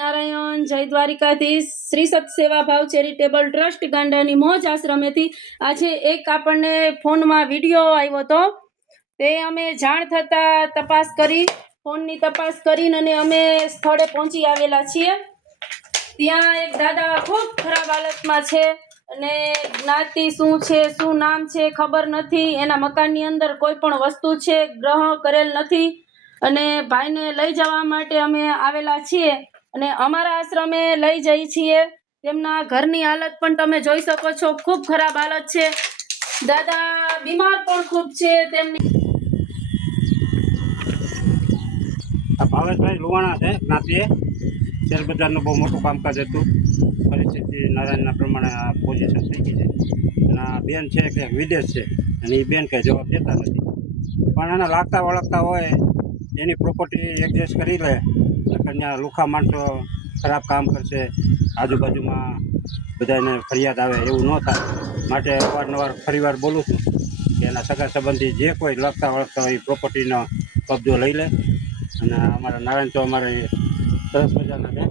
સ્વામિનારાયણ જય દ્વારિકાધીશ શ્રી સતસેવા ભાવ charitable trust ગાંડાની મોજ આશ્રમેથી આજે એક આપણને ફોનમાં વિડીયો આવ્યો હતો તે અમે જાણ થતાં તપાસ કરી ફોનની તપાસ કરીને અને અમે સ્થળે પહોંચી આવેલા છીએ। ત્યાં એક દાદા ખૂબ ખરાબ હાલતમાં છે અને જ્ઞાતિ શું છે શું નામ છે ખબર નથી। એના મકાનની અંદર કોઈ પણ વસ્તુ છે ગ્રહ કરેલ નથી અને ભાઈને લઈ જવા માટે અમે આવેલા છીએ અને અમારા આશ્રમે લઈ જઈ છીએ। તેમના ઘરની હાલત પણ તમે જોઈ શકો છો, ખૂબ ખરાબ હાલત છે। દાદા બીમાર પણ ખૂબ છે। તેમની ભાવેશભાઈ લુવાણા છે જ્ઞાતિએ શેર બજારનું બહુ મોટું કામકાજ હતું। પરિસ્થિતિ નારાયણના પ્રમાણે આ પોઝિશન થઈ ગઈ છે અને આ બેન છે કે વિદેશ છે અને એ બેન કંઈ જવાબ દેતા નથી, પણ એને લાગતા વળગતા હોય એની પ્રોપર્ટી એડજસ્ટ કરી લે ત્યાં લુખા માણસો ખરાબ કામ કરશે, આજુબાજુમાં બધાને ફરિયાદ આવે એવું ન થાય માટે અવારનવાર ફરીવાર બોલું છું કે એના સગા સંબંધી જે કોઈ લગતા વળગતા હોય એ પ્રોપર્ટીનો કબજો લઈ લે અને અમારા નારાયણ તો અમારે સરસ મજાના છે